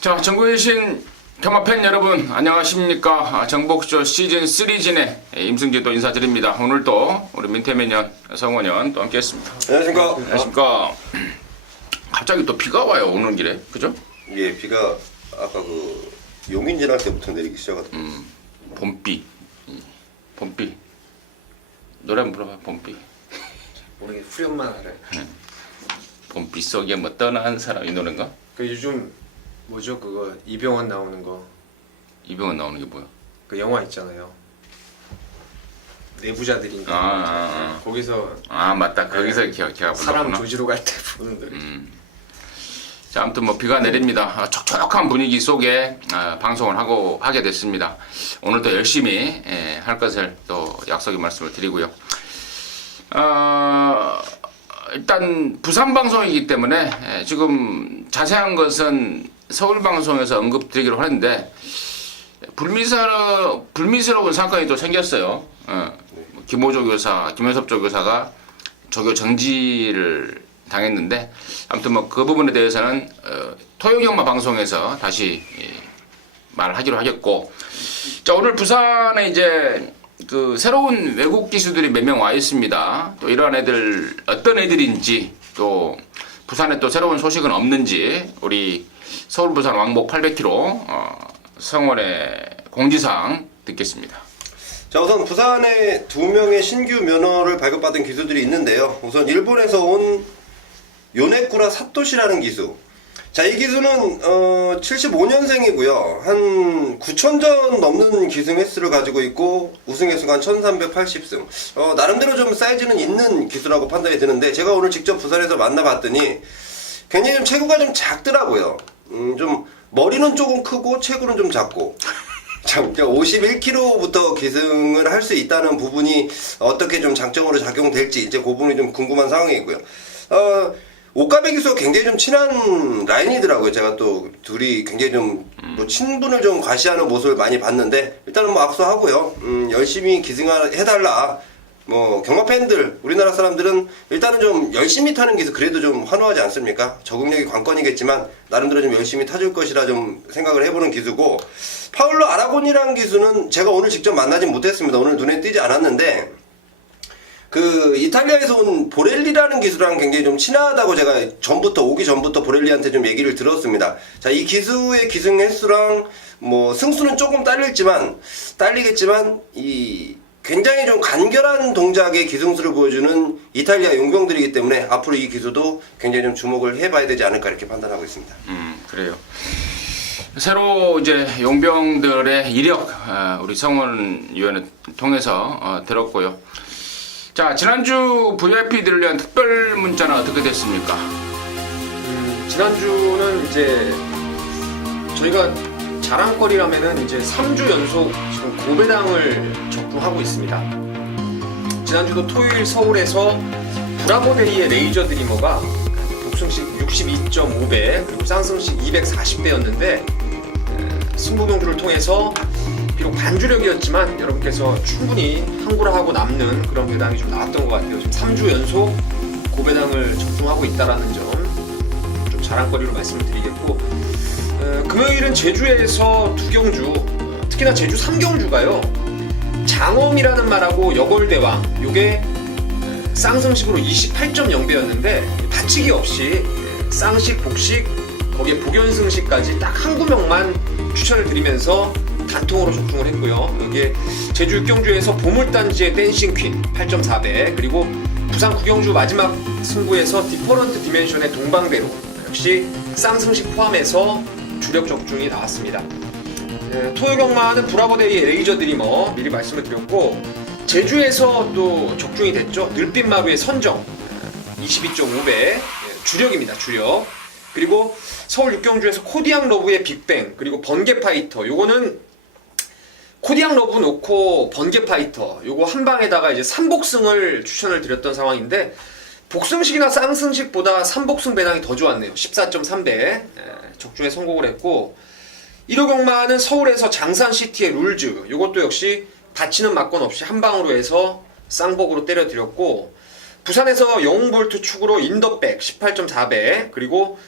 자, 전국에 계신 경마팬 여러분 안녕하십니까. 정복쇼 시즌 3진의 임승재 또 인사드립니다. 오늘 또 우리 민태맨년 성원현 또 함께했습니다. 안녕하십니까. 안녕하십니까. 갑자기 또 비가 와요, 오는 길에. 그죠? 예, 비가 아까 그 용인 지날 때부터 내리기 시작하더라고요. 봄비. 봄비. 노래 한번 불러봐. 봄비. 모르게 후렴만 알아요. 봄비 속에 뭐 떠난 사람, 이 노래인가? 그 요즘 뭐죠 그거 이병헌 나오는 거 이병헌 나오는 게 뭐야? 그 영화 있잖아요. 내부자들인가. 거기서 맞다. 거기서 기억 사람 조지로 갈 때 부르는 노래. 자, 아무튼 뭐 비가 내립니다. 촉촉한 분위기 속에 방송을 하게 됐습니다. 오늘도 열심히 할 것을 또 약속의 말씀을 드리고요. 일단 부산 방송이기 때문에 지금 자세한 것은 서울 방송에서 언급드리기로 하는데 불미스러운 사건이 또 생겼어요. 김호조 교사, 김효섭 조교사가 조교 정지를 당했는데 아무튼 뭐 그 부분에 대해서는 토요경마 방송에서 다시 말하기로 하겠고, 자, 오늘 부산에 이제 그 새로운 외국 기수들이 몇 명 와 있습니다. 또 이러한 애들 어떤 애들인지, 또 부산에 또 새로운 소식은 없는지 우리 서울 부산 왕복 800km 성원의 공지사항 듣겠습니다. 자, 우선 부산에 2명의 신규 면허를 발급받은 기수들이 있는데요. 우선 일본에서 온 요네쿠라 사토시라는 기수. 자, 이 기수는 75년생이고요. 한 9,000전 넘는 기승 횟수를 가지고 있고 우승 횟수가 한 1,380승. 나름대로 좀 사이즈는 있는 기수라고 판단이 드는데, 제가 오늘 직접 부산에서 만나봤더니 굉장히 좀 체구가 좀 작더라고요. 좀 머리는 조금 크고 체구는 좀 작고. 참, 51kg부터 기승을 할 수 있다는 부분이 어떻게 좀 장점으로 작용될지 이제 그 부분이 좀 궁금한 상황이고요. 옷가베 기수가 굉장히 좀 친한 라인이더라고요. 제가 또 둘이 굉장히 좀 뭐 친분을 좀 과시하는 모습을 많이 봤는데, 일단은 뭐 악수하고요. 열심히 기승을 해달라. 뭐 경마 팬들, 우리나라 사람들은 일단은 좀 열심히 타는 기수 그래도 좀 환호하지 않습니까? 적응력이 관건이겠지만 나름대로 좀 열심히 타줄 것이라 좀 생각을 해보는 기수고, 파울로 아라곤이라는 기수는 제가 오늘 직접 만나진 못했습니다. 오늘 눈에 띄지 않았는데 그 이탈리아에서 온 보렐리라는 기수랑 굉장히 좀 친하다고 제가 오기 전부터 보렐리한테 좀 얘기를 들었습니다. 자, 이 기수의 기승 횟수랑 뭐 승수는 조금 딸리겠지만 이 굉장히 좀 간결한 동작의 기승수를 보여주는 이탈리아 용병들이기 때문에 앞으로 이 기수도 굉장히 좀 주목을 해봐야 되지 않을까 이렇게 판단하고 있습니다. 그래요. 새로 이제 용병들의 이력 우리 성원 위원을 통해서 들었고요. 자, 지난주 VIP들을 위한 특별 문자는 어떻게 됐습니까? 지난주는 이제 저희가 자랑거리라면은 이제 3주 연속 지금 고배당을 적중하고 있습니다. 지난주도 토요일 서울에서 브라보데이의 레이저 드리머가 복승식 62.5배 그리고 쌍승식 240배였는데 승부명주를 통해서 비록 반주력이었지만 여러분께서 충분히 항구라하고 남는 그런 배당이 좀 나왔던 것 같아요. 지금 3주 연속 고배당을 적중하고 있다는 점 좀 자랑거리로 말씀을 드리겠고, 금요일은 제주에서 2경주, 특히나 제주 3경주가요 장엄이라는 말하고 여골대왕, 요게 쌍승식으로 28.0배였는데 다치기 없이 쌍식, 복식, 거기에 복연승식까지 딱 한 구명만 추천을 드리면서 단통으로 적중을 했고요. 여기에 제주 6경주에서 보물단지의 댄싱퀸 8.4배, 그리고 부산 9경주 마지막 승부에서 디퍼런트 디멘션의 동방대로 역시 쌍승식 포함해서 주력 적중이 나왔습니다. 토요경마는 브라보데이의 레이저 드리머 미리 말씀을 드렸고, 제주에서 또 적중이 됐죠. 늘빛마루의 선정 22.5배 주력입니다. 주력. 그리고 서울 6경주에서 코디앙 러브의 빅뱅, 그리고 번개 파이터, 요거는 코디앙 러브 놓고 번개 파이터 요거 한 방에다가 이제 3복승을 추천을 드렸던 상황인데, 복승식이나 쌍승식보다 3복승 배당이 더 좋았네요. 14.3배 적중에 성공을 했고, 1호 경마는 서울에서 장산시티의 룰즈, 요것도 역시 다치는 막건 없이 한 방으로 해서 쌍복으로 때려드렸고, 부산에서 영웅볼트 축으로 인더백 18.4배, 그리고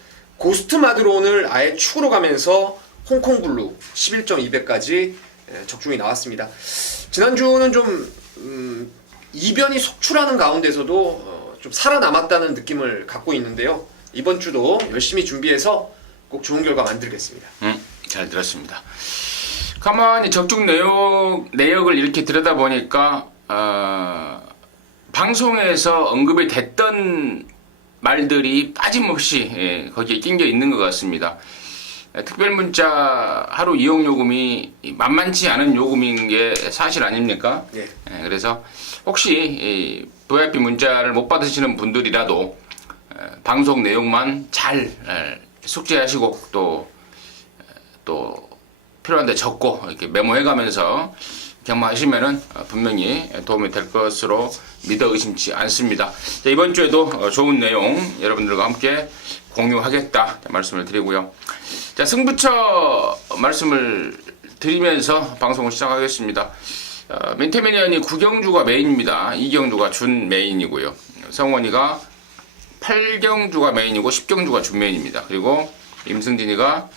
고스트 마드론을 아예 축으로 가면서 홍콩 블루 11.2배까지 적중이 나왔습니다. 지난주는 좀 이변이 속출하는 가운데서도 좀 살아남았다는 느낌을 갖고 있는데요. 이번 주도 열심히 준비해서 꼭 좋은 결과 만들겠습니다. 잘 들었습니다. 가만히 적중 내역을 이렇게 들여다보니까 방송에서 언급이 됐던 말들이 빠짐없이 거기에 낑겨 있는 것 같습니다. 특별문자 하루 이용 요금이 만만치 않은 요금인 게 사실 아닙니까? 네. 그래서 혹시 VIP 문자를 못 받으시는 분들이라도 방송 내용만 잘 숙지하시고 또 필요한데 적고 이렇게 메모해가면서 경마하시면은 분명히 도움이 될 것으로 믿어 의심치 않습니다. 자, 이번 주에도 좋은 내용 여러분들과 함께 공유하겠다 말씀을 드리고요. 자, 승부처 말씀을 드리면서 방송을 시작하겠습니다. 민태민이 구경주가 메인입니다. 이경주가 준 메인이고요. 성원이가 8경주가 메인이고 10경주가 준 메인입니다. 그리고 임승진이가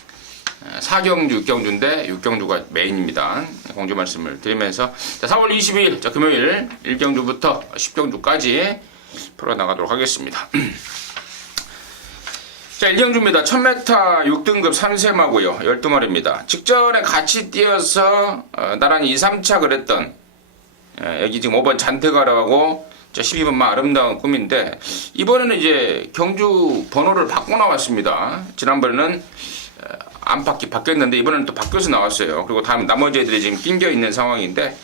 4경주, 6경주인데 6경주가 메인입니다. 공주 말씀을 드리면서 자, 4월 22일 자, 금요일 1경주부터 10경주까지 풀어나가도록 하겠습니다. 자, 1경주입니다. 1000m 6등급 3세마고요. 12마리입니다. 직전에 같이 뛰어서 나란히 2, 3차 그랬던 여기 지금 5번 잔태가라고 12번만 아름다운 꿈인데 이번에는 이제 경주 번호를 바꿔 나왔습니다. 지난번에는 안팎이 바뀌었는데 이번에는 또 바뀌어서 나왔어요. 그리고 다음 나머지 애들이 지금 낑겨 있는 상황인데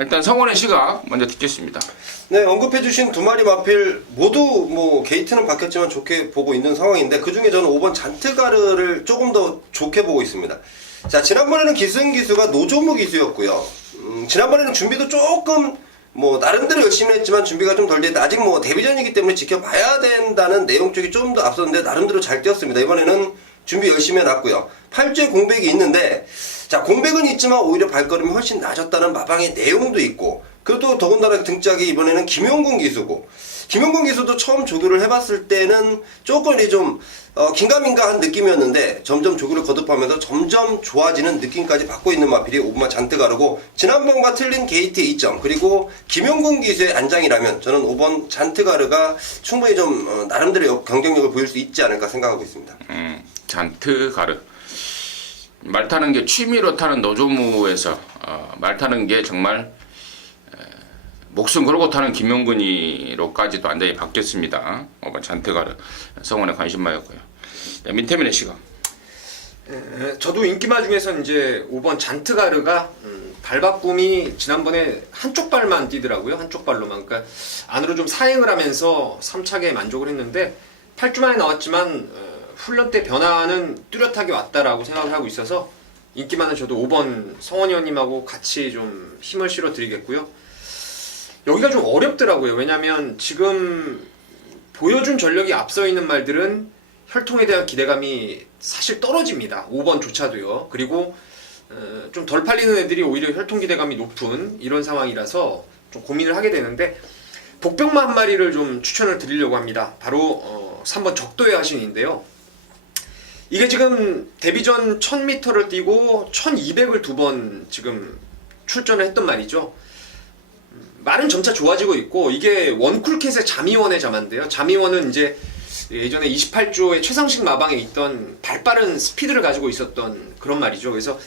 일단 성원의 시각 먼저 듣겠습니다. 네, 언급해주신 두 마리 마필 모두 뭐 게이트는 바뀌었지만 좋게 보고 있는 상황인데 그 중에 저는 5번 잔트가르를 조금 더 좋게 보고 있습니다. 자, 지난번에는 기승 기수가 노조무 기수였고요. 지난번에는 준비도 조금 뭐 나름대로 열심히 했지만 준비가 좀 덜 됐는데 아직 뭐 데뷔전이기 때문에 지켜봐야 된다는 내용 쪽이 좀 더 앞섰는데 나름대로 잘 뛰었습니다. 이번에는 준비 열심히 해놨고요. 8주에 공백이 있는데 자, 공백은 있지만 오히려 발걸음이 훨씬 낮았다는 마방의 내용도 있고 그것도 더군다나 등짝이 이번에는 김용군 기수고 김용군 기수도 처음 조교를 해봤을 때는 조금 이제 좀 긴가민가한 느낌이었는데 점점 조교를 거듭하면서 점점 좋아지는 느낌까지 받고 있는 마필이 5번만 잔뜩 가르고 지난번과 틀린 게이트 2점 그리고 김용군 기수의 안장이라면 저는 5번 잔뜩 가르가 충분히 좀 나름대로 경쟁력을 보일 수 있지 않을까 생각하고 있습니다. 잔트 가르 말 타는 게 취미로 타는 노조무에서 말 타는 게 정말 목숨 걸고 타는 김용근이로까지도 완전히 바뀌었습니다. 5번 잔트 가르 성원에 관심마였고요. 민태민의 시각. 저도 인기마 중에서 이제 5번 잔트가르가 발바꿈이 지난번에 한쪽 발만 뛰더라고요. 한쪽 발로만. 그러니까 안으로 좀 사행을 하면서 3차계에 만족을 했는데 8주 만에 나왔지만 훈련 때 변화는 뚜렷하게 왔다라고 생각을 하고 있어서 인기마는 저도 5번 성원이 형님하고 같이 좀 힘을 실어 드리겠고요. 여기가 좀 어렵더라고요. 왜냐면 지금 보여준 전력이 앞서 있는 말들은 혈통에 대한 기대감이 사실 떨어집니다. 5번조차도요. 그리고 좀 덜 팔리는 애들이 오히려 혈통 기대감이 높은 이런 상황이라서 좀 고민을 하게 되는데 복병마 한 마리를 좀 추천을 드리려고 합니다. 바로 3번 적도의 하신인데요. 이게 지금 데뷔전 1000m를 뛰고 1200을 두 번 지금 출전을 했던 말이죠. 말은 점차 좋아지고 있고 이게 원쿨캣의 자미원의 자만데요. 자미원은 이제 예전에 28조의 최상식 마방에 있던 발빠른 스피드를 가지고 있었던 그런 말이죠. 그래서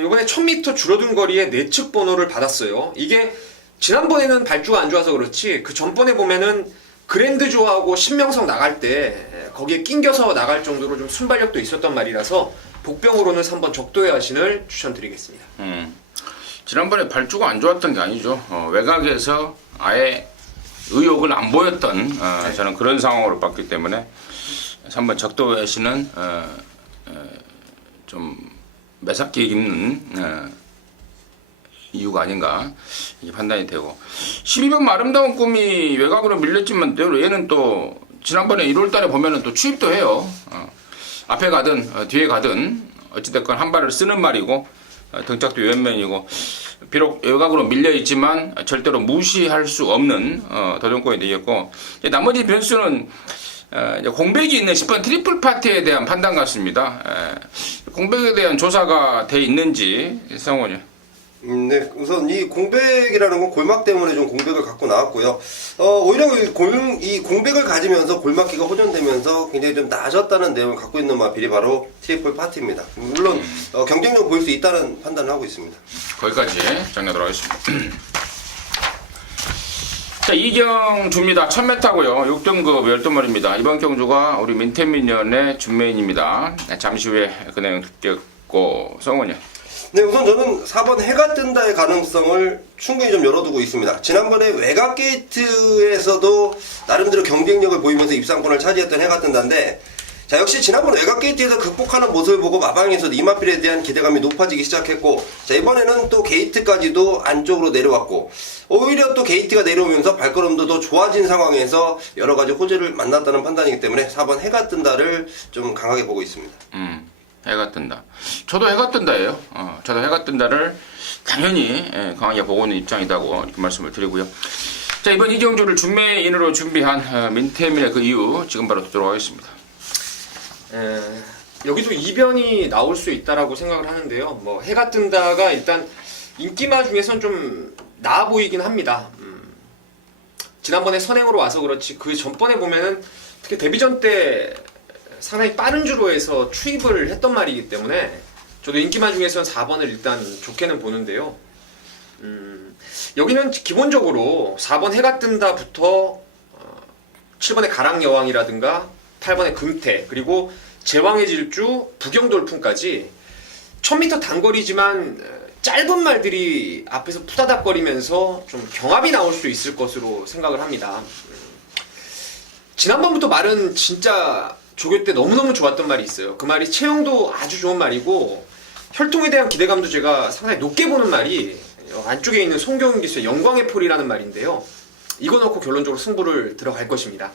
이번에 1000m 줄어든 거리에 내측 번호를 받았어요. 이게 지난번에는 발주가 안 좋아서 그렇지 그 전번에 보면은 그랜드조하고 신명성 나갈 때 거기에 낑겨서 나갈 정도로 좀 순발력도 있었던 말이라서 복병으로는 3번 적도의 하신을 추천드리겠습니다. 지난번에 발주가 안 좋았던 게 아니죠. 외곽에서 아예 의욕을 안 보였던 저는 그런 상황으로 봤기 때문에 3번 적도의 하신은 좀 매삭기 있는 이유가 아닌가 판단이 되고 12번 아름다운 꿈이 외곽으로 밀렸지만 얘는 또 지난번에 1월달에 보면은 또 취입도 해요. 앞에 가든 뒤에 가든 어찌됐건 한 발을 쓰는 말이고 등짝도 왼면이고 비록 외곽으로 밀려있지만 절대로 무시할 수 없는 도전권이 되겠고 나머지 변수는 이제 공백이 있는 10번 트리플 파티에 대한 판단 같습니다. 공백에 대한 조사가 돼 있는지 성원이. 네, 우선 이 공백이라는 건 골막 때문에 좀 공백을 갖고 나왔고요. 오히려 이 공백을 가지면서 골막기가 호전되면서 굉장히 좀 나아졌다는 내용을 갖고 있는 마필이 바로 트리플 파티입니다. 물론 경쟁력 보일 수 있다는 판단을 하고 있습니다. 거기까지 정리하도록 하겠습니다. 자, 이경주입니다. 1000m고요. 6등급 12마리입니다. 이번 경주가 우리 민태민연의 준메인입니다. 잠시 후에 그 내용 듣겠고 성원이. 네, 우선 저는 4번 해가 뜬다의 가능성을 충분히 좀 열어두고 있습니다. 지난번에 외곽 게이트에서도 나름대로 경쟁력을 보이면서 입상권을 차지했던 해가 뜬다인데, 자, 역시 지난번 외곽 게이트에서 극복하는 모습을 보고 마방에서도 이마필에 대한 기대감이 높아지기 시작했고, 자, 이번에는 또 게이트까지도 안쪽으로 내려왔고, 오히려 또 게이트가 내려오면서 발걸음도 더 좋아진 상황에서 여러 가지 호재를 만났다는 판단이기 때문에 4번 해가 뜬다를 좀 강하게 보고 있습니다. 해가 뜬다. 저도 해가 뜬다예요. 저도 해가 뜬다를 당연히 강하게 보고 있는 입장이다고 이렇게 말씀을 드리고요. 자, 이번 이경주를 준메인으로 준비한 민태민의 그 이유 지금 바로 듣도록 하겠습니다. 여기도 이변이 나올 수 있다라고 생각을 하는데요. 뭐 해가 뜬다가 일단 인기마 중에선 좀 나아 보이긴 합니다. 지난번에 선행으로 와서 그렇지 그 전번에 보면은 특히 데뷔전 때 상당히 빠른 주로에서 추입을 했던 말이기 때문에 저도 인기마 중에서는 4번을 일단 좋게는 보는데요. 여기는 기본적으로 4번 해가 뜬다부터 7번의 가랑여왕이라든가 8번의 금태 그리고 제왕의 질주 부경돌풍까지 1000m 단거리지만 짧은 말들이 앞에서 푸다닥거리면서 좀 경합이 나올 수 있을 것으로 생각을 합니다. 지난번부터 말은 진짜 조교 때 너무너무 좋았던 말이 있어요. 그 말이 체형도 아주 좋은 말이고 혈통에 대한 기대감도 제가 상당히 높게 보는 말이 안쪽에 있는 송경훈 기수의 영광의 폴이라는 말인데요. 이거 놓고 결론적으로 승부를 들어갈 것입니다.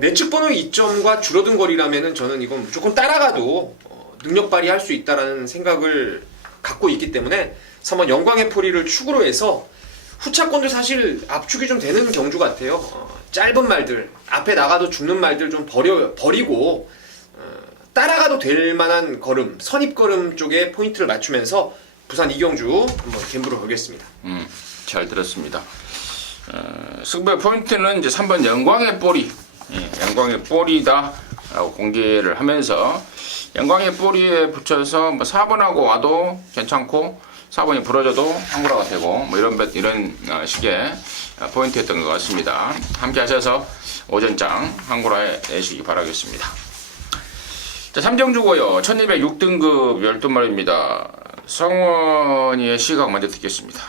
내측 번호 2점과 줄어든 거리라면은 저는 이건 무조건 따라가도 능력 발휘할 수 있다라는 생각을 갖고 있기 때문에 3번 영광의 포리를 축으로 해서 후차권도 사실 압축이 좀 되는 경주 같아요. 짧은 말들, 앞에 나가도 죽는 말들 좀 버리고 따라가도 될 만한 걸음, 선입걸음 쪽에 포인트를 맞추면서 부산 이경주 한번 갬블을 보겠습니다. 잘 들었습니다. 승부의 포인트는 이제 3번 영광의 뽀리, 영광의 뽀리다 라고 공개를 하면서 영광의 뽀리에 붙여서 뭐 4번하고 와도 괜찮고 4번이 부러져도 항구라가 되고 뭐 이런 식의 포인트였던 것 같습니다. 함께 하셔서 오전장 항구라에 내시기 바라겠습니다. 자, 3경주고요. 1206등급 12마리입니다. 성원이의 시각 먼저 듣겠습니다.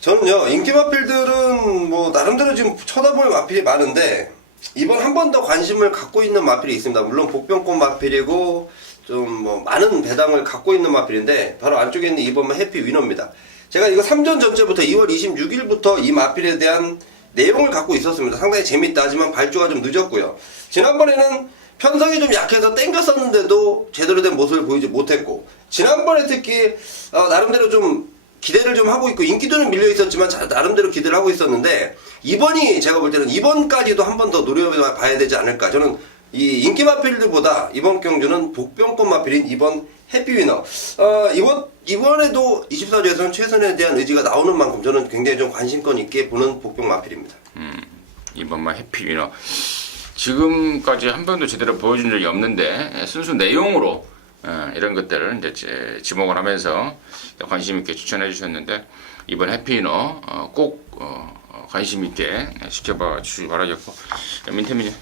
저는요, 인기 마필들은 뭐 나름대로 지금 쳐다볼 마필이 많은데 이번 한 번 더 관심을 갖고 있는 마필이 있습니다. 물론 복병권 마필이고 좀 뭐 많은 배당을 갖고 있는 마필인데 바로 안쪽에 있는 2번 해피 위너입니다. 제가 이거 3전 전체부터 2월 26일부터 이 마필에 대한 내용을 갖고 있었습니다. 상당히 재밌다 하지만 발주가 좀 늦었고요. 지난번에는 편성이 좀 약해서 땡겼었는데도 제대로 된 모습을 보이지 못했고 지난번에 특히 나름대로 좀 기대를 좀 하고 있고 인기도는 밀려 있었지만 나름대로 기대를 하고 있었는데 이번이 제가 볼 때는 이번까지도 한 번 더 노려봐야 되지 않을까. 저는 이 인기 마필들보다 이번 경주는 복병권 마필인 이번 해피위너 이번에도 24주에서는 최선에 대한 의지가 나오는 만큼 저는 굉장히 좀 관심권 있게 보는 복병 마필입니다. 이번만 해피위너 지금까지 한 번도 제대로 보여준 적이 없는데 순수 내용으로 이런 것들을 이제 지목을 하면서 관심 있게 추천해 주셨는데 이번 해피너 꼭 관심 있게 지켜봐 주시기 바라겠고 민태민이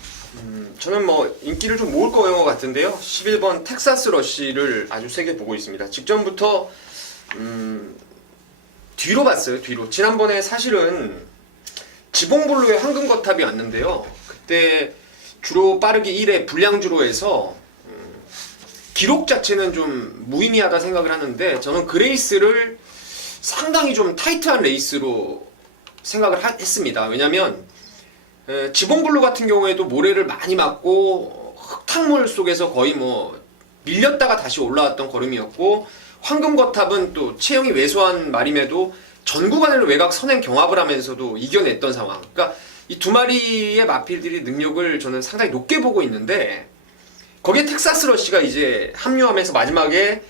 저는 뭐 인기를 좀 모을 것 같은데요. 11번 텍사스 러쉬를 아주 세게 보고 있습니다. 직전부터 뒤로 봤어요. 뒤로. 지난번에 사실은 지봉블루의 황금거탑이 왔는데요. 그때 주로 빠르기 1회 불량주로에서 기록 자체는 좀 무의미하다 생각을 하는데 저는 그 레이스를 상당히 좀 타이트한 레이스로 생각을 했습니다. 왜냐면 지봉블루 같은 경우에도 모래를 많이 맞고 흙탕물 속에서 거의 뭐 밀렸다가 다시 올라왔던 걸음이었고 황금거탑은 또 체형이 왜소한 말임에도 전 구간을 외곽 선행 경합을 하면서도 이겨냈던 상황. 그러니까 이 두 마리의 마필들이 능력을 저는 상당히 높게 보고 있는데 거기에 텍사스 러쉬가 이제 합류하면서 마지막에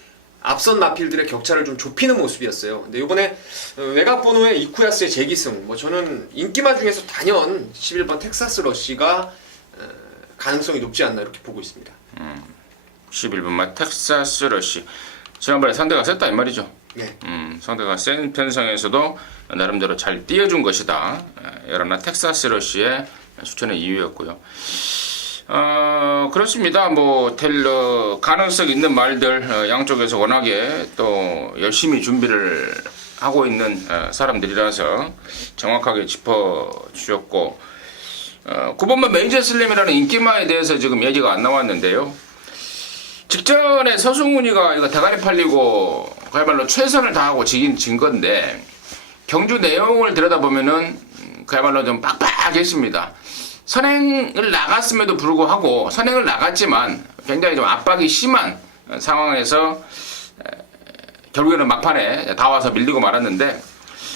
앞선 마필들의 격차를 좀 좁히는 모습이었어요. 근데 이번에 외곽 번호의 이쿠야스의 재기승, 뭐 저는 인기마 중에서 단연 11번 텍사스 러쉬가 가능성이 높지 않나 이렇게 보고 있습니다. 11번만 텍사스 러쉬. 지난번에 상대가 셌다 이 말이죠. 네. 상대가 센 편성에서도 나름대로 잘 띄워준 것이다. 여러나 텍사스 러쉬의 추천의 이유였고요. 그렇습니다. 뭐 가능성 있는 말들 양쪽에서 워낙에 또 열심히 준비를 하고 있는 사람들이라서 정확하게 짚어주셨고 9번만 메이저 슬램이라는 인기마에 대해서 지금 얘기가 안 나왔는데요. 직전에 서승훈이가 이거 대가리 팔리고 그야말로 최선을 다하고 진 건데 경주 내용을 들여다보면은 그야말로 좀 빡빡했습니다. 선행을 나갔음에도 불구하고 선행을 나갔지만 굉장히 좀 압박이 심한 상황에서 결국에는 막판에 다 와서 밀리고 말았는데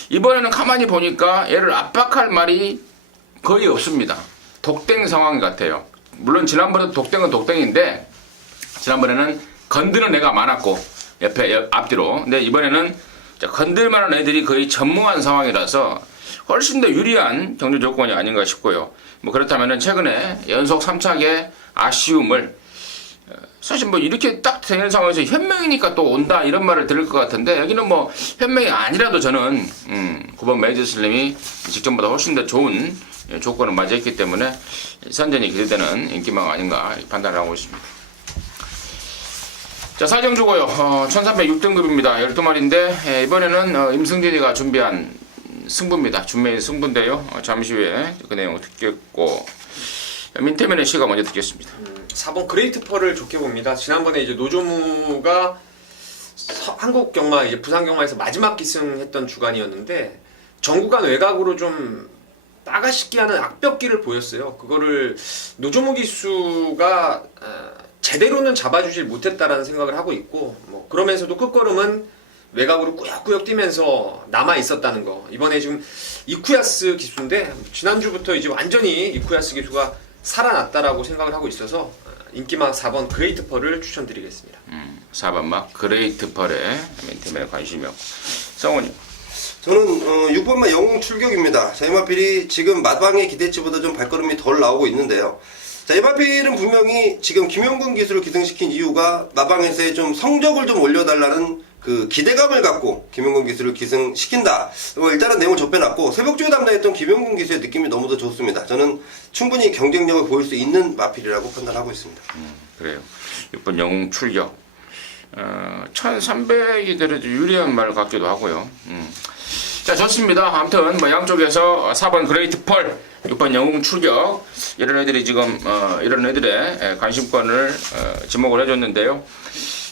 이번에는 가만히 보니까 얘를 압박할 말이 거의 없습니다. 독땡 상황 같아요. 물론 지난번에도 독땡은 독땡인데 지난번에는 건드는 애가 많았고 앞뒤로. 근데 이번에는 건들만한 애들이 거의 전무한 상황이라서 훨씬 더 유리한 경주 조건이 아닌가 싶고요. 뭐 그렇다면은 최근에 연속 3착의 아쉬움을 사실 뭐 이렇게 딱 되는 상황에서 현명이니까 또 온다 이런 말을 들을 것 같은데 여기는 뭐 현명이 아니라도 저는 9번 메이저 슬램이 직전보다 훨씬 더 좋은 조건을 맞이했기 때문에 선전이 기대되는 인기망 아닌가 판단을 하고 있습니다. 자, 사정주고요. 1306등급입니다. 12마리인데 이번에는 임승진이가 준비한 승부입니다. 준비한 승부인데요. 잠시 후에 그 내용 듣겠고 민태면의 시가 먼저 듣겠습니다. 4번 그레이트 펄을 좋게 봅니다. 지난번에 이제 노조무가 한국 경마 이제 부산 경마에서 마지막 기승했던 주간이었는데 전구간 외곽으로 좀 빠가쉽게 하는 악벽기를 보였어요. 그거를 노조무 기수가 제대로는 잡아주질 못했다라는 생각을 하고 있고 뭐 그러면서도 끝걸음은 외곽으로 꾸역꾸역 뛰면서 남아 있었다는 거. 이번에 지금 이쿠야스 기수인데 지난주부터 이제 완전히 이쿠야스 기수가 살아났다라고 생각을 하고 있어서 인기막 4번 그레이트 펄을 추천드리겠습니다. 4번 막 그레이트 펄에 민태면에 관심이 없고 성훈이 저는 6번만 영웅 출격입니다. 자, 이 마필이 지금 마방의 기대치보다 좀 발걸음이 덜 나오고 있는데요. 자, 이 마필은 분명히 지금 김용근 기수를 기승시킨 이유가 마방에서의 좀 성적을 좀 올려달라는 그 기대감을 갖고 김용근 기수를 기승시킨다. 일단은 내용을 접해놨고 새벽주에 담당했던 김용근 기수의 느낌이 너무 더 좋습니다. 저는 충분히 경쟁력을 보일 수 있는 마필이라고 판단하고 있습니다. 그래요. 6번 영웅 출격 1300이 되려도 유리한 말 같기도 하고요. 자, 좋습니다. 아무튼 뭐 양쪽에서 4번 그레이트 펄 6번 영웅 출격 이런 애들이 지금 이런 애들의 관심권을 지목을 해줬는데요.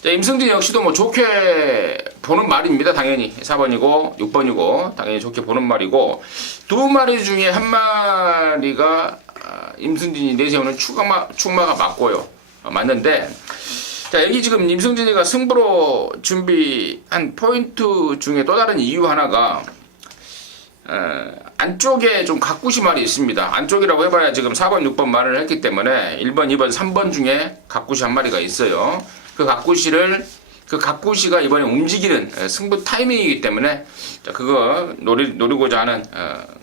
자, 임승진 역시도 뭐 좋게 보는 말입니다. 당연히 4번이고 6번이고 당연히 좋게 보는 말이고 두 마리 중에 한 마리가 임승진이 내세우는 축마가 맞고요. 맞는데 자, 여기 지금 임승진이가 승부로 준비한 포인트 중에 또 다른 이유 하나가 안쪽에 좀 각구시 말이 있습니다. 안쪽이라고 해봐야 지금 4번, 6번 말을 했기 때문에 1번, 2번, 3번 중에 각구시 한 마리가 있어요. 그 각구시가 이번에 움직이는 승부 타이밍이기 때문에 그거 노리고자 하는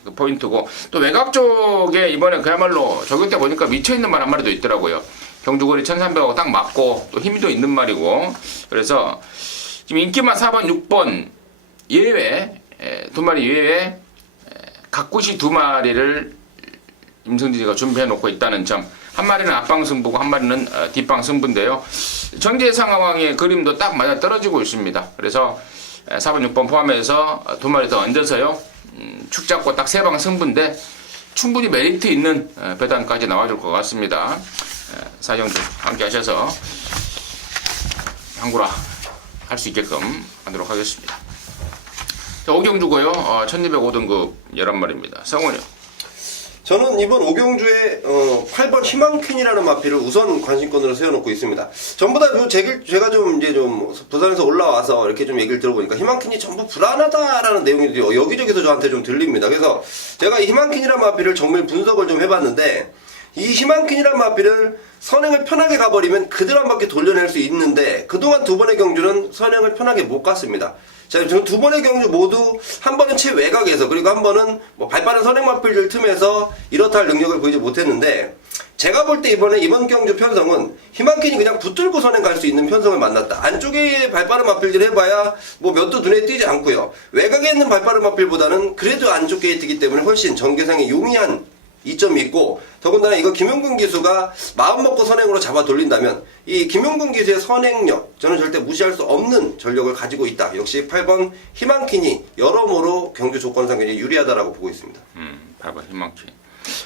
그 포인트고 또 외곽 쪽에 이번에 그야말로 저기 때 보니까 미쳐있는 말 한 마리도 있더라고요. 경주거리 1300하고 딱 맞고 또 힘도 있는 말이고 그래서 지금 인기만 4번, 6번 예외 두 마리 예외 각구시 두 마리를 임승진이가 준비해 놓고 있다는 점. 한 마리는 앞방 승부고 한 마리는 뒷방 승부인데요. 정제 상황의 그림도 딱 맞아 떨어지고 있습니다. 그래서 4번, 6번 포함해서 두 마리 더 얹어서요. 축 잡고 딱 세 방 승부인데 충분히 메리트 있는 배당까지 나와줄 것 같습니다. 사정주 함께 하셔서 항구라 할 수 있게끔 하도록 하겠습니다. 자, 오경주고요. 1205등급 11마리입니다. 성훈이요. 저는 이번 오경주에 8번 희망퀸이라는 마필을 우선 관심권으로 세워놓고 있습니다. 전부 다 제가 좀 부산에서 올라와서 이렇게 좀 얘기를 들어보니까 희망퀸이 전부 불안하다라는 내용이 여기저기서 저한테 좀 들립니다. 그래서 제가 이 희망퀸이라는 마필을 정밀 분석을 좀 해봤는데, 이 희망퀸이라는 마필을 선행을 편하게 가버리면 그대로 한 바퀴 돌려낼 수 있는데, 그동안 두 번의 경주는 선행을 편하게 못 갔습니다. 자, 저는 두 번의 경주 모두 한 번은 최외곽에서, 그리고 한 번은 뭐 발빠른 선행 마필들 틈에서 이렇다 할 능력을 보이지 못했는데, 제가 볼 때 이번 경주 편성은 희망퀸이 그냥 붙들고 선행 갈 수 있는 편성을 만났다. 안쪽에 발빠른 마필들 해봐야 뭐 몇도 눈에 띄지 않고요. 외곽에 있는 발빠른 마필보다는 그래도 안쪽 게이트이기 때문에 훨씬 전개상에 용이한 이점이 있고, 더군다나 이거 김용근 기수가 마음 먹고 선행으로 잡아 돌린다면 이 김용근 기수의 선행력, 저는 절대 무시할 수 없는 전력을 가지고 있다. 역시 8번 희망퀸이 여러모로 경주 조건상 굉장히 유리하다라고 보고 있습니다. 8번 희망퀸.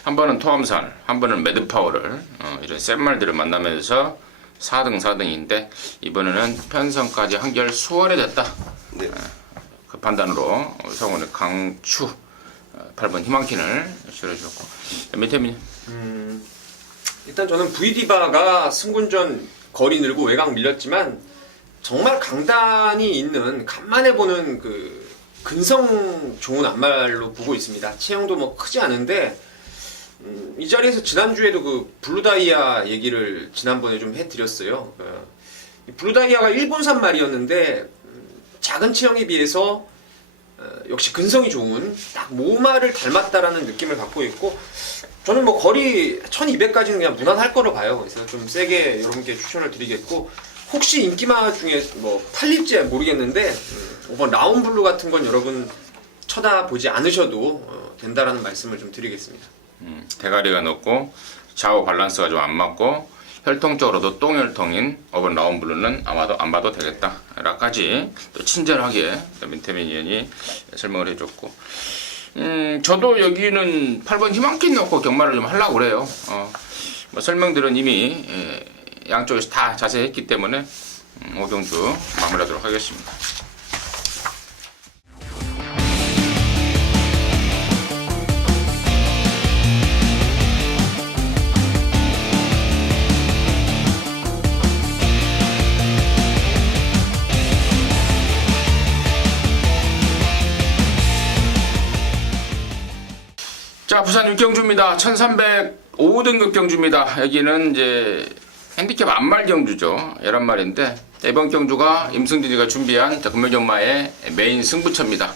한 번은 토암산, 한 번은 매드파워를 이런 센 말들을 만나면서 4등 4등인데 이번에는 편성까지 한결 수월해졌다. 네. 그 판단으로 성원의 강추 8번 희망퀸을 실어주었고, 민태민. 일단 저는 VD바가 승군전 거리 늘고 외곽 밀렸지만 정말 강단이 있는, 간만에 보는 그 근성 좋은 안말로 보고 있습니다. 체형도 뭐 크지 않은데, 이 자리에서 지난주에도 그 블루다이아 얘기를 지난번에 좀 해드렸어요. 블루다이아가 일본산 말이었는데 작은 체형에 비해서 역시 근성이 좋은 딱 모마를 닮았다라는 느낌을 갖고 있고, 저는 뭐 거리 1200까지는 그냥 무난할 거로 봐요. 그래서 좀 세게 여러분께 추천을 드리겠고, 혹시 인기마 중에 뭐 팔릴지 모르겠는데 5번 라운블루 같은 건 여러분 쳐다보지 않으셔도 된다라는 말씀을 좀 드리겠습니다. 대가리가 높고 좌우 밸런스가 좀 안 맞고 혈통적으로도 똥혈통인 5번 라운블루는 아마도 안 봐도 되겠다 라까지 또 친절하게 민태민 의원이 설명을 해줬고, 저도 여기는 8번 희망퀸 넣고 경마를 좀 하려고 그래요. 뭐 설명들은 이미 양쪽에서 다 자세히 했기 때문에 오경주 마무리하도록 하겠습니다. 자, 부산 육경주입니다. 1305등급 경주입니다. 여기는 이제 핸디캡 안말 경주죠. 11마리인데 이번 경주가 임승진이가 준비한 금요경마의 메인 승부처입니다.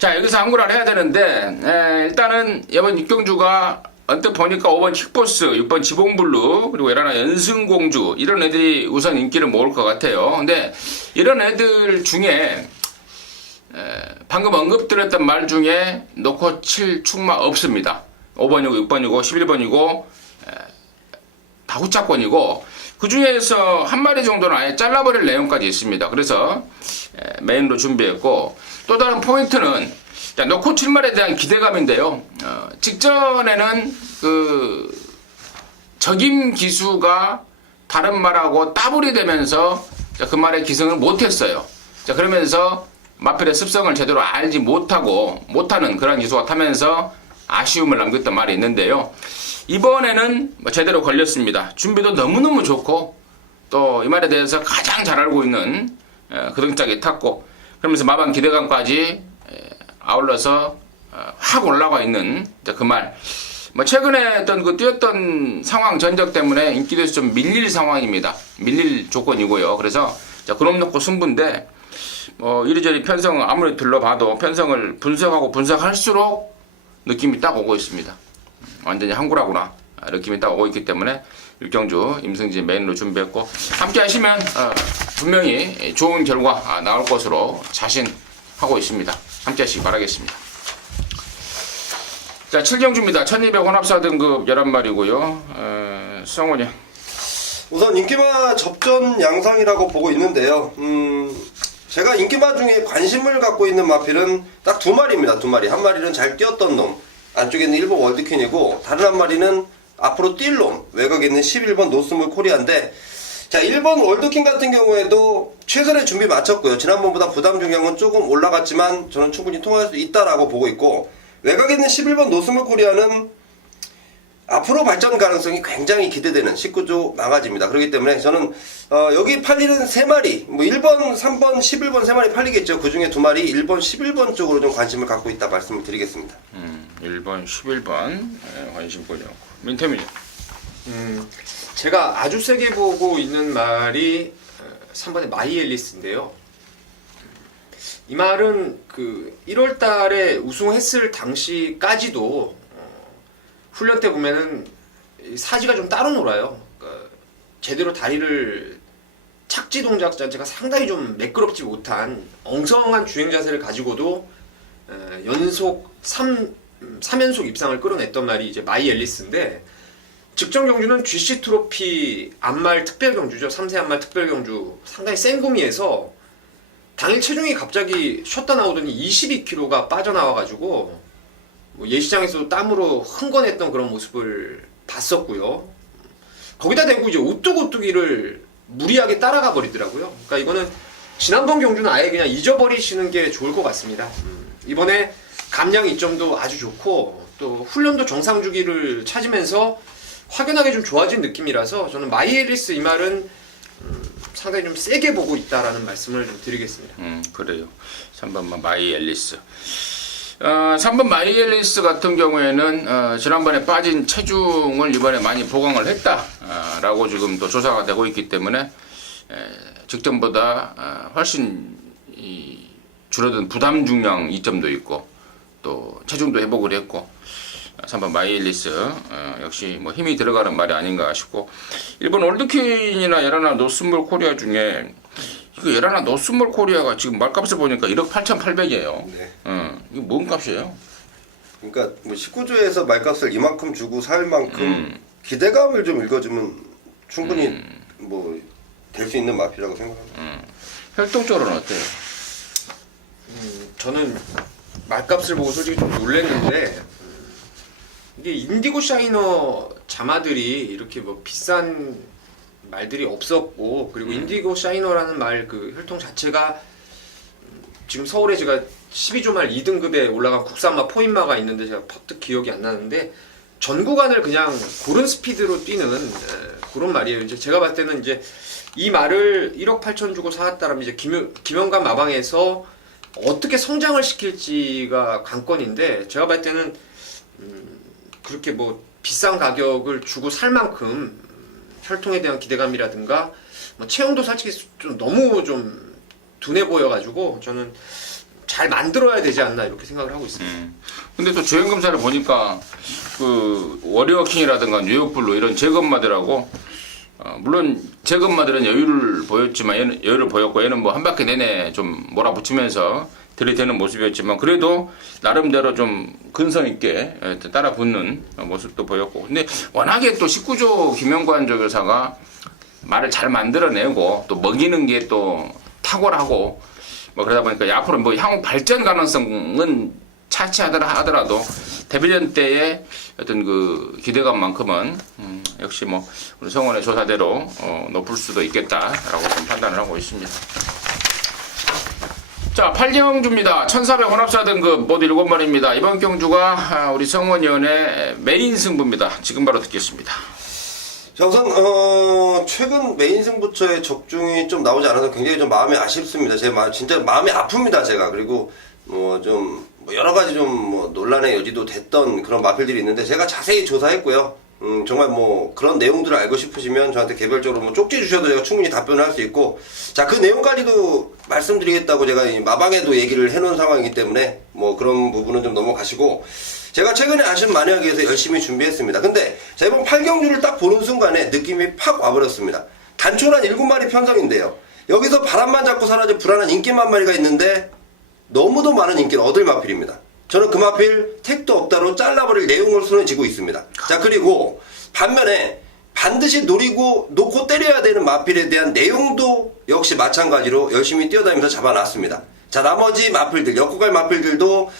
자, 여기서 한구를 해야 되는데 일단은 이번 육경주가 언뜻 보니까 5번 킥보스, 6번 지봉블루, 그리고 에라나 연승공주, 이런 애들이 우선 인기를 모을 것 같아요. 근데 이런 애들 중에 방금 언급드렸던 말 중에 놓고 칠 축마 없습니다. 5번이고 6번이고 11번이고 다 후차권이고, 그 중에서 한 마리 정도는 아예 잘라버릴 내용까지 있습니다. 그래서 메인으로 준비했고, 또 다른 포인트는 놓고 칠말에 대한 기대감인데요. 직전에는 그 적임 기수가 다른 말하고 따블이 되면서 그 말의 기승을 못했어요. 자, 그러면서 마필의 습성을 제대로 알지 못하는 그런 기수가 타면서 아쉬움을 남겼던 말이 있는데요. 이번에는 제대로 걸렸습니다. 준비도 너무너무 좋고, 또 이 말에 대해서 가장 잘 알고 있는 그 등짝이 탔고, 그러면서 마방 기대감까지 아울러서 확 올라가 있는 그 말. 최근에 뛰었던 상황 전적 때문에 인기도에서 좀 밀릴 상황입니다. 밀릴 조건이고요. 그래서 그놈 놓고 승부인데, 이리저리 편성 아무리 둘러봐도 편성을 분석할수록 느낌이 딱 오고 있습니다. 완전히 한구라구나 느낌이 딱 오고 있기 때문에 육경주 임승진 메인으로 준비했고, 함께 하시면 분명히 좋은 결과 나올 것으로 자신하고 있습니다. 함께 하시기 바라겠습니다. 자, 7경주입니다. 1200 혼합사 등급 11마리고요. 성훈이. 우선 인기마 접전 양상이라고 보고 있는데요. 제가 인기마 중에 관심을 갖고 있는 마필은 딱 두 마리입니다. 두 마리. 한 마리는 잘 뛰었던 놈, 안쪽에 있는 1번 월드퀸이고, 다른 한 마리는 앞으로 뛸 놈, 외곽에 있는 11번 노스몰 코리아인데, 자, 1번 월드퀸 같은 경우에도 최선의 준비 마쳤고요. 지난번보다 부담 중량은 조금 올라갔지만 저는 충분히 통할 수 있다라고 보고 있고, 외곽에 있는 11번 노스몰 코리아는 앞으로 발전 가능성이 굉장히 기대되는 19조 망아지입니다. 그렇기 때문에 저는 여기 팔리는 3마리, 뭐 1번, 3번, 11번 3마리 팔리겠죠. 그 중에 2마리 1번, 11번 쪽으로 좀 관심을 갖고 있다 말씀을 드리겠습니다. 1번, 11번 관심권이 없고. 민태민이. 제가 아주 세게 보고 있는 말이 3번의 마이 앨리스인데요. 이 말은 그 1월 달에 우승했을 당시까지도 훈련 때 보면은 사지가 좀 따로 놀아요. 그러니까 제대로 다리를 착지 동작 자체가 상당히 좀 매끄럽지 못한 엉성한 주행 자세를 가지고도 연속 3연속 입상을 끌어냈던 말이 이제 마이 앨리스인데, 직전 경주는 GC 트로피 안말 특별 경주죠. 3세 안말 특별 경주 상당히 센 구미에서 당일 체중이 갑자기 쉬었다 나오더니 22kg가 빠져나와가지고 뭐 예시장에서도 땀으로 흥건했던 그런 모습을 봤었고요. 거기다 대고 이제 오뚜기를 무리하게 따라가 버리더라고요. 그러니까 이거는 지난번 경주는 아예 그냥 잊어버리시는 게 좋을 것 같습니다. 이번에 감량 이점도 아주 좋고 또 훈련도 정상 주기를 찾으면서 확연하게 좀 좋아진 느낌이라서 저는 마이 앨리스 이 말은 상당히 좀 세게 보고 있다라는 말씀을 좀 드리겠습니다. 그래요. 3번 마이 앨리스. 3번 마이 앨리스 같은 경우에는 지난번에 빠진 체중을 이번에 많이 보강을 했다라고 지금 또 조사가 되고 있기 때문에 직전보다 훨씬 줄어든 부담 중량 이점도 있고 또 체중도 회복을 했고, 3번 마이 앨리스 역시 뭐 힘이 들어가는 말이 아닌가 싶고, 일본 올드퀸이나 예라나 노스몰 코리아 중에 이거 예라나 노스몰 코리아가 지금 말값을 보니까 1억 8,800이에요. 네. 이거 뭔 값이에요? 그러니까 뭐 19조에서 말값을 이만큼 주고 살 만큼 기대감을 좀 읽어주면 충분히 뭐 될 수 있는 마필이라고 생각합니다. 활동적으로는 어때요? 저는 말값을 보고 솔직히 좀 놀랐는데, 이게 인디고 샤이너 자마들이 이렇게 뭐 비싼 말들이 없었고, 그리고 인디고 샤이너라는 말 그 혈통 자체가 지금 서울에 제가 12조 말 2등급에 올라간 국산마 포인마가 있는데 제가 퍼뜩 기억이 안 나는데 전 구간을 그냥 고른 스피드로 뛰는 그런 말이에요. 이제 제가 봤을 때는 이제 이 말을 1억 8천 주고 사왔다라면 이제 김영관 마방에서 어떻게 성장을 시킬지가 관건인데, 제가 봤을 때는 그렇게 뭐 비싼 가격을 주고 살 만큼 혈통에 대한 기대감이라든가 뭐 체형도 솔직히 좀 너무 좀 둔해 보여가지고 저는 잘 만들어야 되지 않나 이렇게 생각을 하고 있습니다. 근데 또 주행 검사를 보니까 그 워리어킹이라든가 뉴욕블루 이런 제검마들하고 물론 제검마들은 여유를 보였지만 얘는 여유를 보였고, 얘는 뭐 한 바퀴 내내 좀 몰아붙이면서 들이대는 모습이었지만 그래도 나름대로 좀 근성 있게 따라 붙는 모습도 보였고, 근데 워낙에 또 19조 김영관 조교사가 말을 잘 만들어내고 또 먹이는 게 또 탁월하고 뭐 그러다 보니까 앞으로 뭐 향후 발전 가능성은 차치하더라도 데뷔전 때의 어떤 그 기대감만큼은 역시 뭐 우리 성원의 조사대로 높을 수도 있겠다라고 좀 판단을 하고 있습니다. 자, 8경주입니다. 1400 혼합사 등급 모두 7마리입니다. 이번 경주가 우리 성원위원의 메인 승부입니다. 지금 바로 듣겠습니다. 자, 우선 최근 메인 승부처의 적중이 좀 나오지 않아서 굉장히 좀 마음이 아쉽습니다. 제 진짜 마음이 아픕니다, 제가. 그리고 좀 여러 가지 좀 뭐 논란의 여지도 됐던 그런 마필들이 있는데 제가 자세히 조사했고요. 정말 뭐 그런 내용들을 알고 싶으시면 저한테 개별적으로 뭐 쪽지 주셔도 제가 충분히 답변을 할 수 있고, 자, 그 내용까지도 말씀드리겠다고 제가 이 마방에도 얘기를 해놓은 상황이기 때문에 뭐 그런 부분은 좀 넘어가시고, 제가 최근에 아시안 마니아에 위해서 열심히 준비했습니다. 근데 자, 이번 8경주를 딱 보는 순간에 느낌이 팍 와버렸습니다. 단촐한 7마리 편성인데요. 여기서 바람만 잡고 사라져 불안한 인기만 한 마리가 있는데 너무도 많은 인기를 얻을 마필입니다. 저는 그 마필 택도 없다로 잘라버릴 내용을 손에 쥐고 있습니다. 자, 그리고 반면에 반드시 노리고 놓고 때려야 되는 마필에 대한 내용도 역시 마찬가지로 열심히 뛰어다니면서 잡아놨습니다. 자, 나머지 마필들, 엮어갈 마필들도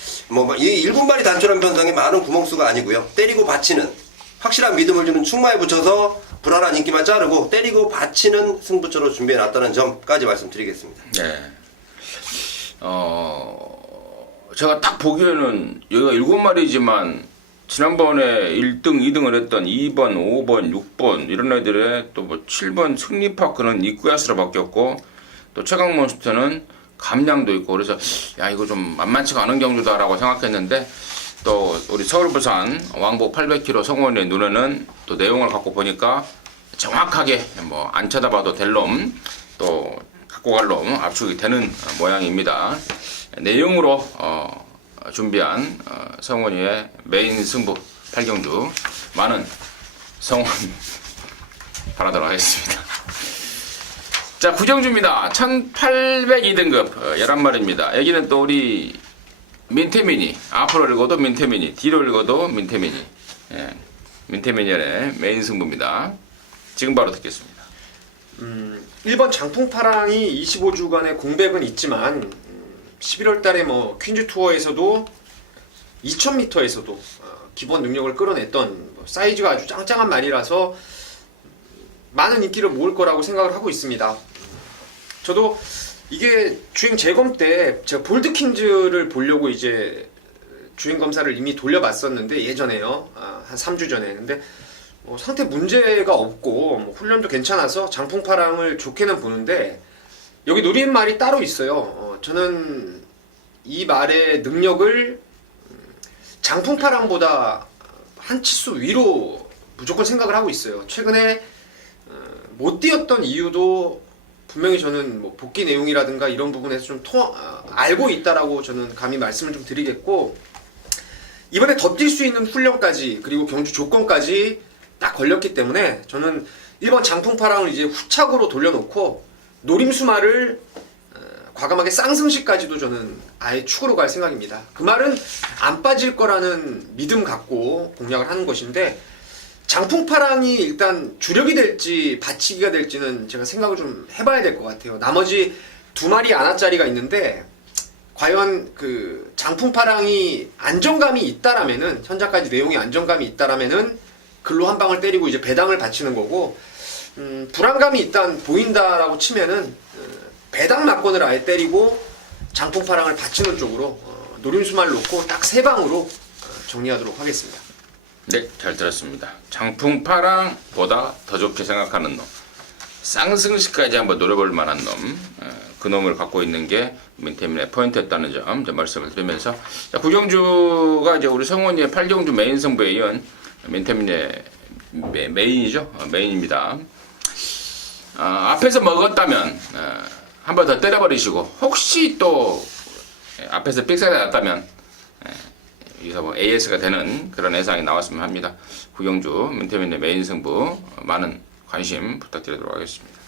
이 7마리 단촐한 편성에 많은 구멍수가 아니고요. 때리고 받치는 확실한 믿음을 주는 충마에 붙여서 불안한 인기만 자르고 때리고 받치는 승부처로 준비해놨다는 점까지 말씀드리겠습니다. 네. 제가 딱 보기에는 여기가 7마리지만 지난번에 1등, 2등을 했던 2번, 5번, 6번 이런 애들의 또 뭐 7번 승리파크는 이쿠야스로 바뀌었고 또 최강몬스터는 감량도 있고 그래서 야 이거 좀 만만치가 않은 경주다라고 생각했는데 또 우리 서울 부산 왕복 800km 성원의 눈에는 또 내용을 갖고 보니까 정확하게 뭐 안 쳐다봐도 될 놈 또 갖고 갈 놈 압축이 되는 모양입니다. 내용으로 준비한 성원이의 메인 승부 8경주 많은 성원 바라도록 하겠습니다. 자, 9경주입니다. 1802등급 11마리입니다. 여기는 또 우리 민태민이 앞으로 읽어도 민태민이 뒤로 읽어도 민태민이 민태민의 메인 승부입니다. 지금 바로 듣겠습니다. 1번 장풍파랑이 25주간의 공백은 있지만 11월 달에 뭐 퀸즈 투어에서도 2000m에서도 기본 능력을 끌어냈던 사이즈가 아주 짱짱한 말이라서 많은 인기를 모을 거라고 생각을 하고 있습니다. 저도 이게 주행 재검 때 제가 볼드킹즈를 보려고 이제 주행 검사를 이미 돌려봤었는데 예전에요. 한 3주 전에. 근데 상태 문제가 없고 훈련도 괜찮아서 장풍파랑을 좋게는 보는데 여기 노린 말이 따로 있어요. 저는 이 말의 능력을 장풍파랑보다 한 치수 위로 무조건 생각을 하고 있어요. 최근에 못 뛰었던 이유도 분명히 저는 뭐 복귀 내용이라든가 이런 부분에서 좀 알고 있다라고 저는 감히 말씀을 좀 드리겠고 이번에 더 뛸 수 있는 훈련까지 그리고 경주 조건까지 딱 걸렸기 때문에 저는 1번 장풍파랑을 이제 후착으로 돌려놓고 노림수말을 과감하게 쌍승시까지도 저는 아예 축으로 갈 생각입니다. 그 말은 안 빠질 거라는 믿음 갖고 공략을 하는 것인데 장풍파랑이 일단 주력이 될지 받치기가 될지는 제가 생각을 좀 해봐야 될 것 같아요. 나머지 2마리 안아짜리가 있는데 과연 그 장풍파랑이 안정감이 있다라면은 현장까지 내용이 안정감이 있다라면은 글로 한 방을 때리고 이제 배당을 받치는 거고 불안감이 일단 보인다라고 치면은 배당 막건을 아예 때리고 장풍파랑을 받치는 쪽으로 노림수말 놓고 딱 3방으로 정리하도록 하겠습니다. 네, 잘 들었습니다. 장풍파랑보다 더 좋게 생각하는 놈 쌍승시까지 한번 노려볼 만한 놈 그 놈을 갖고 있는 게 민태민의 포인트였다는 점 말씀을 드리면서 자, 9경주가 이제 우리 성원이의 8경주 메인 승부에 이은 민태민의 메인이죠. 메인입니다. 앞에서 먹었다면 한 번 더 때려버리시고 혹시 또 앞에서 삑사가 났다면 여기서 뭐 AS가 되는 그런 예상이 나왔으면 합니다. 9경주 민태민의 메인 승부 많은 관심 부탁드리도록 하겠습니다.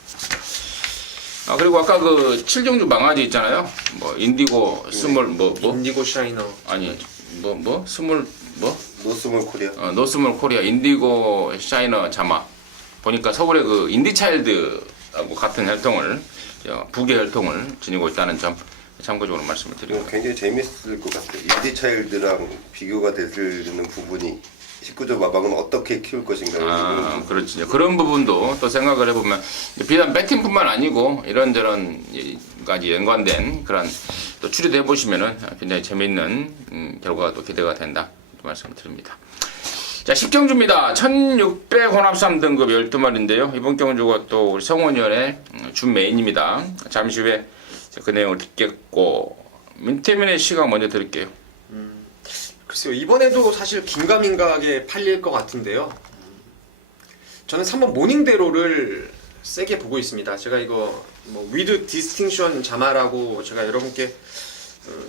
그리고 아까 그 7경주 망아지 있잖아요. 뭐 인디고 스몰 인디고 샤이너 아니 스몰 노스몰 코리아. 노스몰 코리아 인디고 샤이너 자마 보니까 서울의 그 인디차일드하고 같은 혈통을 북의 혈통을 지니고 있다는 점 참고적으로 말씀을 드립니다. 굉장히 재밌을 것 같아요. 인디차일드랑 비교가 되는 부분이 19조 마방은 어떻게 키울 것인가. 그렇지. 그런 부분도 또 생각을 해보면 비단 배팅뿐만 아니고 이런저런까지 연관된 그런 또 추리도 해보시면은 굉장히 재미있는 결과가 또 기대가 된다 말씀을 드립니다. 자, 10경주입니다. 1600 혼합 3등급 12마리인데요. 이번 경주가 또 우리 성원위원회 준 메인입니다. 잠시 후에 그 내용을 듣겠고 민태민의 시각 먼저 드릴게요. 글쎄요, 이번에도 사실 긴가민가하게 팔릴 것 같은데요. 저는 3번 모닝대로를 세게 보고 있습니다. 제가 이거 위드 디스팅션 자마라고 제가 여러분께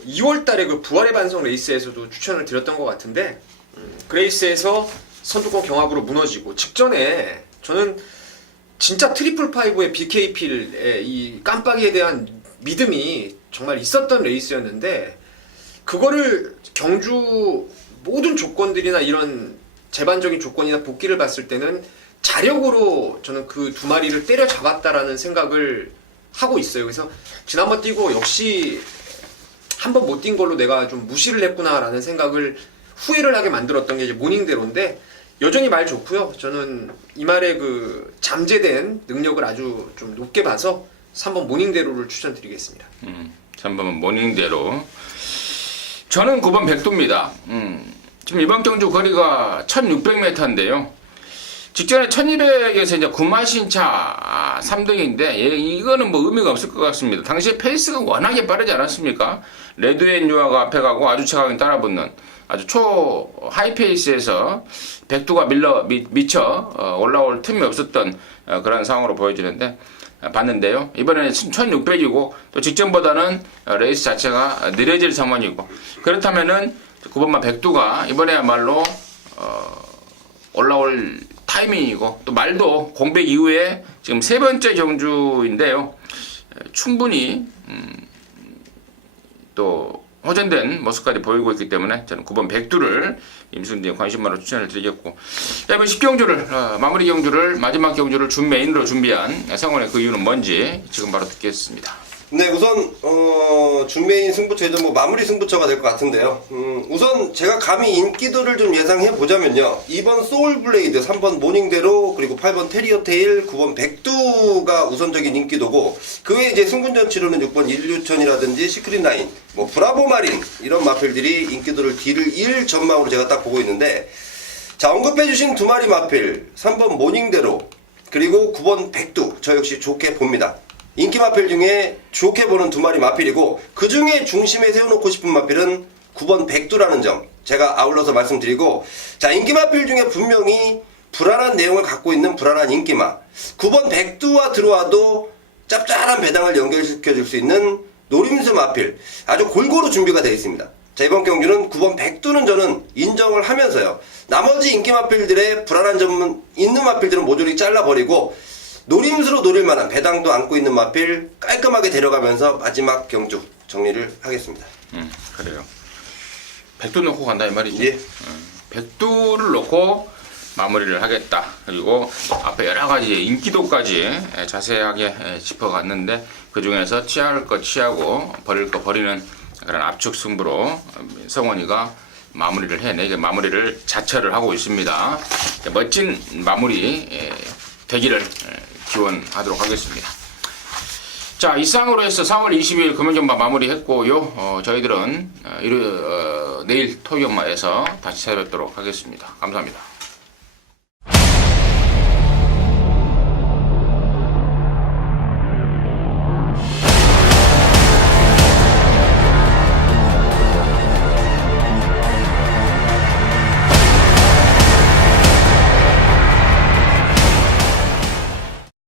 2월달에 그 부활의 반성 레이스에서도 추천을 드렸던 것 같은데 그레이스에서 선두권 경합으로 무너지고 직전에 저는 진짜 트리플 파이브의 BKP의 이 깜빡이에 대한 믿음이 정말 있었던 레이스였는데 그거를 경주 모든 조건들이나 이런 제반적인 조건이나 복귀를 봤을 때는 자력으로 저는 그 2마리를 때려잡았다라는 생각을 하고 있어요. 그래서 지난번 뛰고 역시 한 번 못 뛴 걸로 내가 좀 무시를 했구나라는 생각을 후회를 하게 만들었던 게 이제 모닝대로인데 여전히 말 좋고요. 저는 이 말의 그 잠재된 능력을 아주 좀 높게 봐서 3번 모닝대로를 추천드리겠습니다. 3번 모닝대로 저는 9번 백두입니다. 지금 이번 경주 거리가 1600m인데요. 직전에 1200에서 이제 구마신차 3등인데 이거는 뭐 의미가 없을 것 같습니다. 당시에 페이스가 워낙에 빠르지 않았습니까? 레드앤 유아가 앞에 가고 아주 차가게 따라붙는 아주 초 하이 페이스에서 백두가 미쳐 올라올 틈이 없었던 그런 상황으로 보여지는데 봤는데요. 이번에는 1600이고 또 직전보다는 레이스 자체가 느려질 상황이고 그렇다면은 9번마 백두가 이번에야말로 올라올 타이밍이고 또 말도 공백 이후에 지금 세 번째 경주인데요. 충분히 또 호전된 모습까지 보이고 있기 때문에 저는 9번 백두를 임승진의 관심마로 추천을 드리겠고, 자, 이번 10경주를 마무리 경주를 마지막 경주를 준 메인으로 준비한 성원의 그 이유는 뭔지 지금 바로 듣겠습니다. 네, 우선 준메인 승부처에도 뭐 마무리 승부처가 될 것 같은데요. 우선 제가 감히 인기도를 좀 예상해 보자면요. 2번 소울블레이드, 3번 모닝대로, 그리고 8번 테리어테일, 9번 백두가 우선적인 인기도고, 그 외에 이제 승군전치로는 6번 인류천이라든지 시크릿라인, 뭐 브라보 마린 이런 마필들이 인기도를 뒤를 이을 전망으로 제가 딱 보고 있는데, 자, 언급해주신 두 마리 마필, 3번 모닝대로, 그리고 9번 백두, 저 역시 좋게 봅니다. 인기 마필 중에 좋게 보는 두 마리 마필이고, 그 중에 중심에 세워놓고 싶은 마필은 9번 백두라는 점 제가 아울러서 말씀드리고, 자, 인기 마필 중에 분명히 불안한 내용을 갖고 있는 불안한 인기마 9번 백두와 들어와도 짭짤한 배당을 연결시켜 줄 수 있는 노림수 마필 아주 골고루 준비가 되어 있습니다. 자, 이번 경주는 9번 백두는 저는 인정을 하면서요, 나머지 인기 마필들의 불안한 점은 있는 마필들은 모조리 잘라버리고 노림수로 노릴 만한 배당도 안고 있는 마필 깔끔하게 데려가면서 마지막 경주 정리를 하겠습니다. 그래요. 백두 놓고 간다 이 말이지. 예. 백두를 놓고 마무리를 하겠다. 그리고 앞에 여러 가지 인기도까지 자세하게 짚어갔는데 그 중에서 취할 거 취하고 버릴 거 버리는 그런 압축 승부로 성원이가 마무리를 해내게 마무리를 자처를 하고 있습니다. 멋진 마무리 되기를 기원하도록 하겠습니다. 자, 이상으로 해서 4월 20일 금연경마 마무리했고요. 저희들은 내일 토요일마에서 다시 찾아뵙도록 하겠습니다. 감사합니다.